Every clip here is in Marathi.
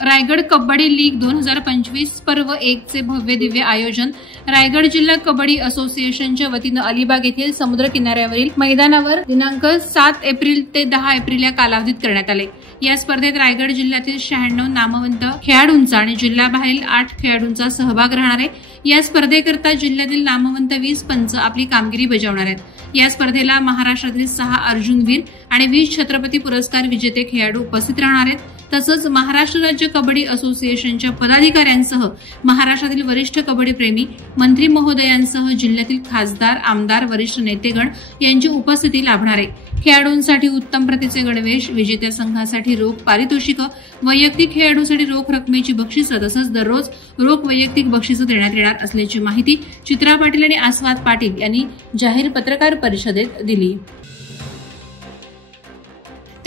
रायगड कबड्डी लीग 2025 पर्व 1 चे भव्य दिव्य आयोजन रायगड जिल्हा कबड्डी असोसिएशनच्या वतीनं अलिबाग येथील समुद्र किनाऱ्यावरील मैदानावर दिनांक 7 एप्रिल ते 10 एप्रिल या कालावधीत करण्यात आले। या स्पर्धेत रायगड जिल्ह्यातील 96 नामवंत खेळाडूंचा आणि जिल्ह्याबाहेरील 8 खेळाडूंचा सहभाग राहणार आहे। या स्पर्धेकरता जिल्ह्यातील नामवंत 20 पंच आपली कामगिरी बजावणार आहेत। या स्पर्धेला महाराष्ट्रातील 6 अर्जुनवीर आणि 20 छत्रपती पुरस्कार विजेते खेळाडू उपस्थित राहणार आहेत। तसंच महाराष्ट्र राज्य कबड्डी असोसिएशनच्या पदाधिकाऱ्यांसह महाराष्ट्रातील वरिष्ठ कबड्डी प्रेमी मंत्री महोदयांसह जिल्ह्यातील खासदार, आमदार, वरिष्ठ नेतेगण यांची उपस्थिती लाभणार आहे। खेळाडूंसाठी उत्तम प्रतीचे गणवेश, विजेत्या संघासाठी रोख पारितोषिकं, वैयक्तिक खेळाडूंसाठी रोख रकमेची बक्षिसं तसंच दररोज रोख वैयक्तिक बक्षिसं देण्यात येणार असल्याची माहिती चित्रा पाटील आणि आस्वाद पाटील यांनी जाहीर पत्रकार परिषदेत दिली।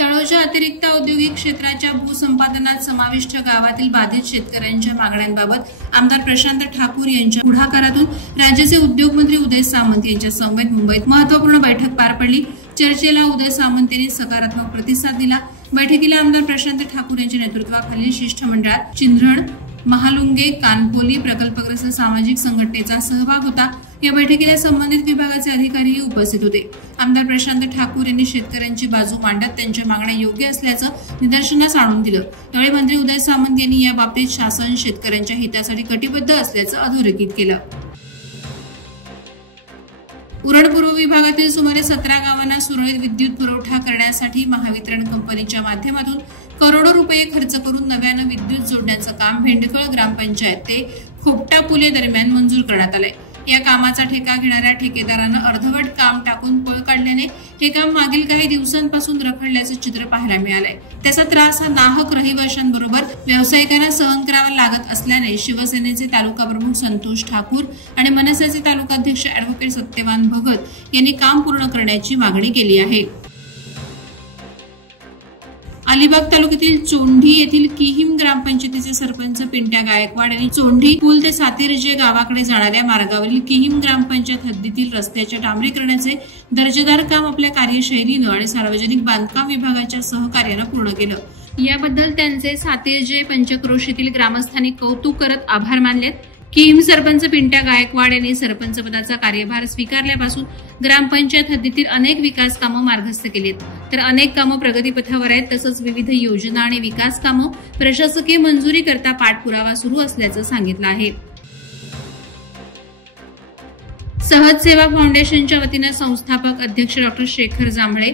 तळोजा अतिरिक्त औद्योगिक क्षेत्राच्या भूसंपादनात समाविष्ट गावातील बाधित शेतकऱ्यांच्या मागण्यांबाबत आमदार प्रशांत ठाकूर यांच्या पुढाकारातून राज्याचे उद्योग मंत्री उदय सामंत यांच्या समवेत मुंबईत महत्त्वपूर्ण बैठक पार पडली। चर्चेला उदय सामंत यांनी सकारात्मक प्रतिसाद दिला। बैठकीला आमदार प्रशांत ठाकूर यांच्या नेतृत्वाखालील शिष्टमंडळात चिंधण, महालुंगे, कानपोली प्रकल्पग्रस्त सामाजिक संघटनेचा सहभाग होता। या बैठकीला संबंधित विभागाचे अधिकारीही उपस्थित होते। आमदार प्रशांत ठाकूर यांनी शेतकऱ्यांची बाजू मांडत त्यांच्या मागण्या योग्य असल्याचं निदर्शनास आणून दिलं। यावेळी मंत्री उदय सामंत यांनी या बाबतीत शासन शेतकऱ्यांच्या हितासाठी कटिबद्ध असल्याचं अधोरेखित केलं। उरण पूर्व विभागातील सुमारे 17 गावांना सुरळीत विद्युत पुरवठा करण्यासाठी महावितरण कंपनीच्या माध्यमातून करोडो रुपये खर्च करून नव्यानं विद्युत जोडण्याचं काम भेंडकळ ग्रामपंचायत ते खोपटा पुले दरम्यान मंजूर करण्यात आलंय। या कामाचा ठेका घेणाऱ्या ठेकेदारानं अर्धवट काम टाकून पळ काढल्याने हे काम मागील काही दिवसांपासून रखडल्याचं चित्र पाहायला मिळालंय। त्याचा त्रास हा नाहक रहिवाशांबरोबर व्यावसायिकांना सहन करावा लागत असल्याने शिवसेनेचे तालुका प्रमुख संतोष ठाकूर आणि मनसेचे तालुकाध्यक्ष अॅडव्होकेट सत्यवान भगत यांनी काम पूर्ण करण्याची मागणी केली आहे। अलिबाग तालुक्यातील चोंढी येथील किहिम ग्रामपंचायतीचे सरपंच पिंट्या गायकवाड यांनी चोंढी पूल ते सातेर्जे गावाकडे जाणाऱ्या मार्गावरील किहिम ग्रामपंचायत हद्दीतील रस्त्याच्या डांबरीकरणाचे दर्जेदार काम आपल्या कार्यशैलीनं आणि सार्वजनिक बांधकाम विभागाच्या सहकार्यानं पूर्ण केलं। याबद्दल त्यांचे सातेर्जे पंचक्रोशीतील ग्रामस्थांनी कौतुक करत आभार मानलेत। किहिम सरपंच पिंट्या गायकवाड यांनी सरपंच पदाचा कार्यभार स्वीकारल्यापासून ग्रामपंचायत हद्दीतील अनेक विकास कामं मार्गस्थ केलीत, तर अनेक कामं प्रगतीपथावर आहेत। तसंच विविध योजना आणि विकास कामं प्रशासकीय मंजुरी करता पाठपुरावा सुरू असल्याचं सांगितलं आहे। सहज सेवा फाउंडेशनच्या वतीनं संस्थापक अध्यक्ष डॉ. शेखर जांभळे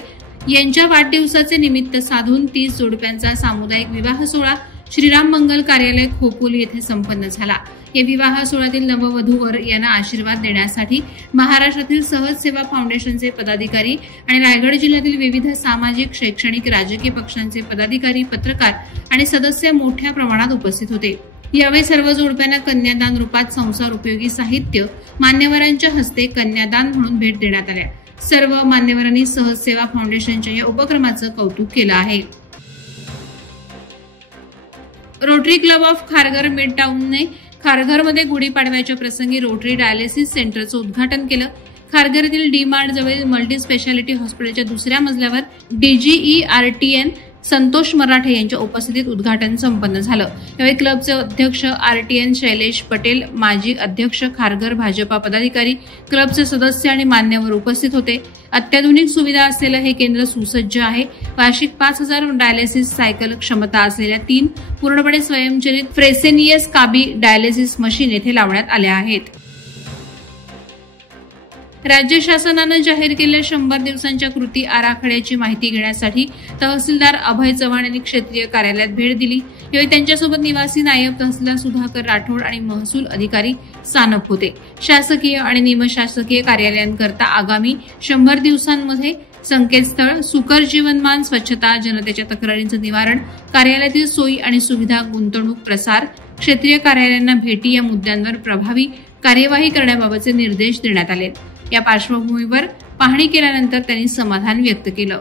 यांच्या वाढदिवसाचे निमित्त साधून 30 जोडप्यांचा सामुदायिक विवाह सोहळा श्रीराम मंगल कार्यालय खोपोली येथे संपन्न झाला। या विवाह सोहळ्यातील नववधूवर यांना आशीर्वाद देण्यासाठी महाराष्ट्रातील सहज सेवा फाउंडेशनचे पदाधिकारी आणि रायगड जिल्ह्यातील विविध सामाजिक, शैक्षणिक, राजकीय पक्षांचे पदाधिकारी, पत्रकार आणि सदस्य मोठ्या प्रमाणात उपस्थित होते। यावेळी सर्व जोडप्यांना कन्यादान रूपात संसार उपयोगी साहित्य मान्यवरांच्या हस्ते कन्यादान म्हणून भेट देण्यात आल्या। सर्व मान्यवरांनी सहज सेवा फाउंडेशनच्या या उपक्रमाचं कौतुक केलं आहे। Rotary club of Kharghar mid टाउनने खारघरमध्ये गुढीपाडव्याच्या प्रसंगी रोटरी डायलिसिस सेंटरचं उद्घाटन केलं। खारघर डी मार्ट जवळील मल्टी स्पेशालिटी हॉस्पिटलच्या दुसऱ्या मजल्यावर DGERTN संतोष मराठे यांच्या उपस्थितीत उद्घाटन संपन्न झालं। यावेळी क्लबचे अध्यक्ष RTN शैलेश पटेल, माजी अध्यक्ष खारघर भाजपा पदाधिकारी, क्लबचे सदस्य आणि मान्यवर उपस्थित होते। अत्याधुनिक सुविधा असलेलं हे केंद्र सुसज्ज आहे। वार्षिक 5000 डायलिसिस सायकल क्षमता असलेल्या 3 पूर्णपणे स्वयंचलित फ्रेसेनियस काबी डायलिसिस मशीन येथे लावण्यात आल्या आहेत। राज्य शासनानं जाहीर केलेल्या 100 दिवसांच्या कृती आराखड्याची माहिती घेण्यासाठी तहसीलदार अभय चव्हाण यांनी क्षेत्रीय कार्यालयात भेट दिली। यावेळी त्यांच्यासोबत निवासी नायब तहसीलदार सुधाकर राठोड आणि महसूल अधिकारी सानप होते। शासकीय आणि निमशासकीय कार्यालयांकरता आगामी 100 दिवसांमध्ये संकेतस्थळ, सुकर जीवनमान, स्वच्छता, जनतेच्या तक्रारींचं निवारण, कार्यालयातील सोयी आणि सुविधा, गुंतवणूक, प्रसार, क्षेत्रीय कार्यालयांना भेटी या मुद्द्यांवर प्रभावी कार्यवाही करण्याबाबतचे निर्देश देण्यात आले। या पार्श्वभूमीवर पाहणी केल्यानंतर त्यांनी समाधान व्यक्त केलं।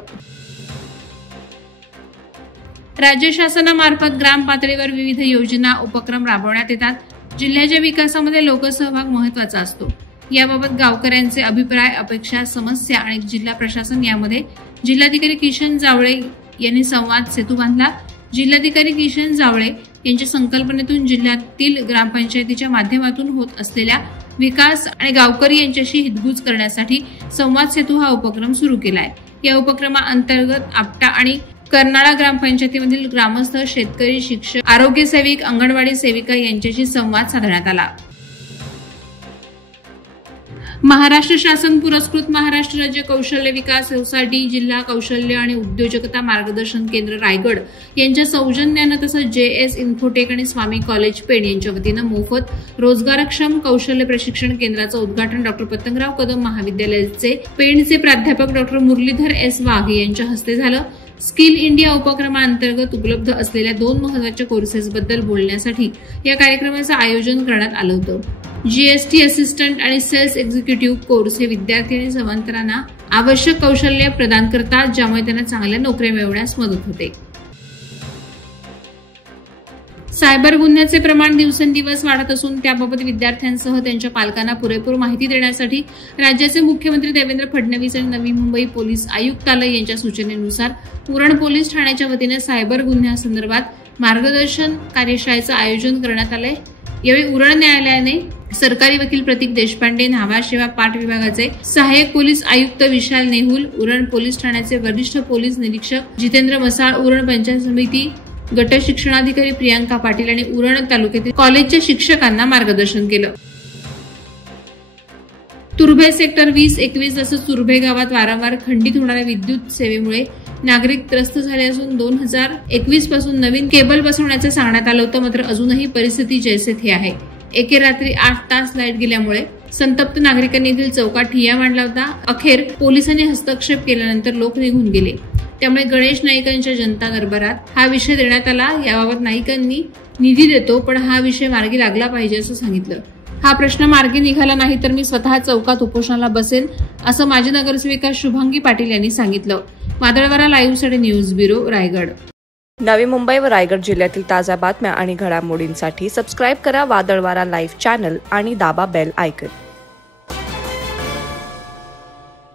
राज्य शासनामार्फत ग्राम पातळीवर विविध योजना, उपक्रम राबवण्यात येतात। जिल्ह्याच्या विकासामध्ये लोकसहभाग महत्त्वाचा असतो। याबाबत गावकऱ्यांचे अभिप्राय, अपेक्षा, समस्या आणि जिल्हा प्रशासन यामध्ये जिल्हाधिकारी किशन जावळे यांनी संवाद सेतू बांधला। जिल्हाधिकारी किशन जावळे यांच्या संकल्पनेतून जिल्ह्यातील ग्रामपंचायतीच्या माध्यमातून होत असलेल्या विकास आणि गावकरी यांच्याशी हितगुज करण्यासाठी संवाद सेतू हा उपक्रम सुरू केला आहे. या उपक्रमाअंतर्गत आपटा आणि कर्नाळा ग्रामपंचायतीमधील ग्रामस्थ, शेतकरी, शिक्षक, आरोग्य सेविक, अंगणवाडी सेविका यांच्याशी संवाद साधण्यात आला. महाराष्ट्र शासन पुरस्कृत महाराष्ट्र राज्य कौशल्य विकास सोसायटी, जिल्हा कौशल्य आणि उद्योजकता मार्गदर्शन केंद्र रायगड यांच्या सौजन्यानं तसंच JS इन्फोटेक आणि स्वामी कॉलेज पेण यांच्या वतीनं मोफत रोजगारक्षम कौशल्य प्रशिक्षण केंद्राचं उद्घाटन डॉ. पतंगराव कदम महाविद्यालयाचे पेणचे प्राध्यापक डॉ. मुरलीधर S. वाघ यांच्या हस्ते झालं. स्किल इंडिया उपक्रमाअंतर्गत उपलब्ध असलेल्या 2 महत्त्वाच्या कोर्सेसबद्दल बोलण्यासाठी या कार्यक्रमाचं आयोजन करण्यात आलं होतं. GST असिस्टंट आणि सेल्स एक्झिक्युटिव्ह कोर्स हे विद्यार्थी आणि समवंतरांना आवश्यक कौशल्य प्रदान करतात, ज्यामुळे त्यांना चांगल्या नोकऱ्या मिळवण्यास मदत होते. सायबर गुन्ह्याचे प्रमाण दिवसेंदिवस वाढत असून त्याबाबत विद्यार्थ्यांसह त्यांच्या पालकांना पुरेपूर माहिती देण्यासाठी राज्याचे मुख्यमंत्री देवेंद्र फडणवीस आणि नवी मुंबई पोलीस आयुक्तालय यांच्या सूचनेनुसार उरण पोलीस ठाण्याच्या वतीने सायबर गुन्ह्यासंदर्भात मार्गदर्शन कार्यशाळेचं आयोजन करण्यात आलंय. यावेळी उरण न्यायालयाने सरकारी वकील प्रतीक देशपांडे, न्हावा सेवा पाट विभागाचे सहाय्यक पोलीस आयुक्त विशाल नेहुल, उरण पोलीस ठाण्याचे वरिष्ठ पोलीस निरीक्षक जितेंद्र मसाळ, उरण पंचायत समिती गट शिक्षणाधिकारी प्रियांका पाटील आणि उरण तालुक्यातील कॉलेजच्या शिक्षकांना मार्गदर्शन केलं. तुर्भे सेक्टर 20-21 तसंच तुर्भे गावात वारंवार खंडित होणाऱ्या विद्युत सेवेमुळे नागरिक त्रस्त झाले असून 2021 पासून नवीन केबल बसवण्याचे सांगण्यात आलं होतं. मात्र अजूनही परिस्थिती जैसे थे आहे. एके रात्री 8 तास लाईट गेल्यामुळे संतप्त नागरिकांनी येथील चौकात ठिय्या मांडला होता. अखेर पोलिसांनी हस्तक्षेप केल्यानंतर लोक निघून गेले. त्यामुळे गणेश नाईकांच्या जनता दरबारात हा विषय देण्यात आला. याबाबत नाईकांनी निधी देतो, पण हा विषय मार्गी लागला पाहिजे असं सांगितलं. हा प्रश्न मार्गी निघाला नाही तर मी स्वतः चौकात उपोषणाला बसेल असं माजी नगरसेविका शुभांगी पाटील यांनी सांगितलं. वादळवारा लाईव्हसाठी न्यूज ब्युरो, रायगड. नवी मुंबई व रायगड जिल्ह्यातील ताज्या बातम्या आणि घडामोडींसाठी सबस्क्राईब करा वादळवारा लाईव्ह चॅनल आणि दाबा बेल आयकॉन.